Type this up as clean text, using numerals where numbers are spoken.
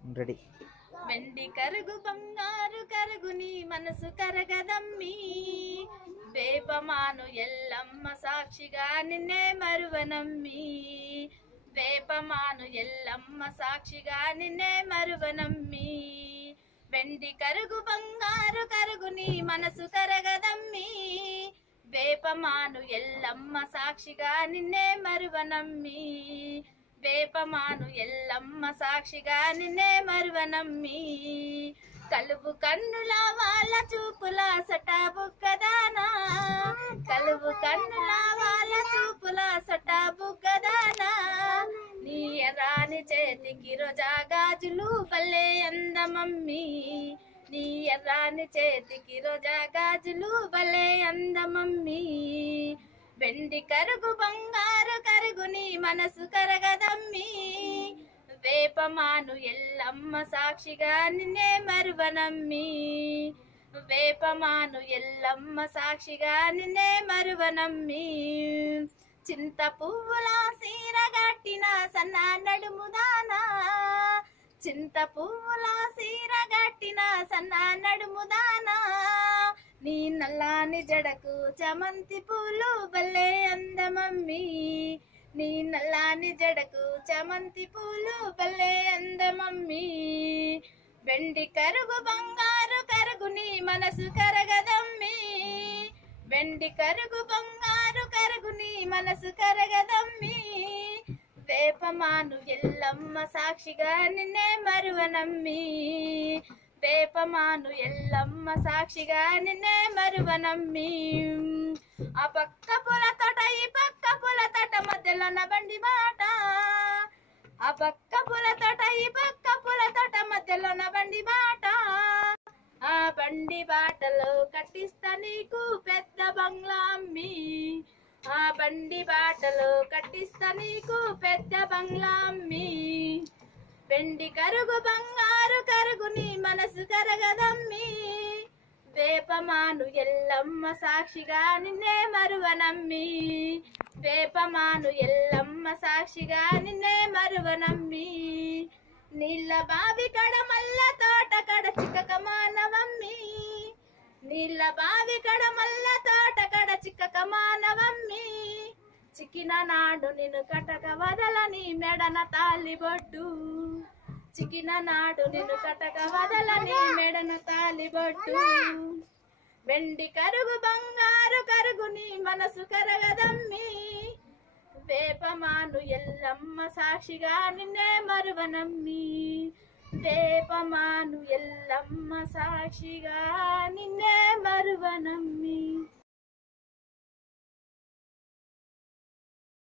Ready. వెండి కరుగు బంగారు కరుగు నీ మనసు కరగదమ్మి, వేపమాను ఎల్లమ్మ సాక్షిగా నిన్నే మరువనమ్మి, వేపమాను ఎల్లమ్మ సాక్షిగా నిన్నే మరువనమ్మి. వెండి కరుగు బంగారు కరుగు నీ మనసు కరగదమ్మి, వేపమాను ఎల్లమ్మ సాక్షిగా నిన్నే మరువనమ్మి, వేపమాను ఎల్లమ్మ సాక్షిగా నిన్నే మరువనమ్మి. కలువు కన్నుల వాళ్ళ చూపుల సటా బుగ్గదానా, కలువు కన్నుల వాళ్ళ చూపుల సటా బుగ్గదానా, నీ ఎర్రాని చేతికి రోజా గాజులు భలే అందమమ్మి, నీ ఎర్రాని చేతికి రోజా గాజులు భలే అందమమ్మి. వెండి కరుగు బంగారు కరుగు నీ మనసు కరగదమ్మి, వేపమాను ఎల్లమ్మ సాక్షిగా నిన్నే మరువనమ్మి, వేపమాను ఎల్లమ్మ సాక్షిగా నిన్నే మరువనమ్మి. చింత పువ్వుల సీర గట్టిన సన్న నడుముదానా, చింత పువ్వుల సీర గట్టిన సన్న నడుముదానా, నీ నల్లాని జడకు చామంతి పూలు భలే అందమమ్మి, నీ నల్లాని జడకు చామంతి పూలు భలే అందమమ్మి. వెండి కరుగు బంగారు కరుగు నీ మనసు కరగదమ్మి, వెండి కరుగు బంగారు కరుగు నీ మనసు కరగదమ్మి, వేపమాను ఎల్లమ్మ సాక్షిగా నిన్నే మరువనమ్మి, వేపమాను ఎల్లమ్మ సాక్షిగా నిన్నే మరువనమ్మి. ఆ పక్క పొల తోట ఈ పక్క పొల తోట మధ్యలోన బండి బాట, ఆ పక్క పొల తోట ఈ పక్క పొల తోట మధ్యలోన బండి బాట, ఆ బండి బాటలో కట్టిస్తా నీకు పెద్ద బంగ్లా అమ్మి, ఆ బండి బాటలో కట్టిస్తా నీకు పెద్ద బంగ్లా అమ్మి. వెండి కరుగు బంగారు కరుగు నీ మనసు కరగదమ్మి, వేపమాను ఎల్లమ్మ సాక్షిగా నిన్నే మరువనమ్మి, వేపమాను ఎల్లమ్మ సాక్షిగా నిన్నే మరువనమ్మి. నీళ్ళ బావి కడ మల్ల తోట కడ చిక్కక మానవమ్మి, నీళ్ళ బావి కడ మల్ల తోట కడ చిక్కక మానవమ్మి, చిక్కిన నాడు నిన్ను కటక వదలని మెడన తాలిబొట్టు, చిక్కిన నాడు నిన్ను కటక వదలని మెడన తాలిబొట్టు. వెండి కరుగు బంగారు కరుగు నీ మనసు కరగదమ్మి, వేపమాను ఎల్లమ్మ సాక్షిగా నిన్నే మరువనమ్మి, వేపమాను ఎల్లమ్మ సాక్షిగా నిన్నే మరువనమ్మి.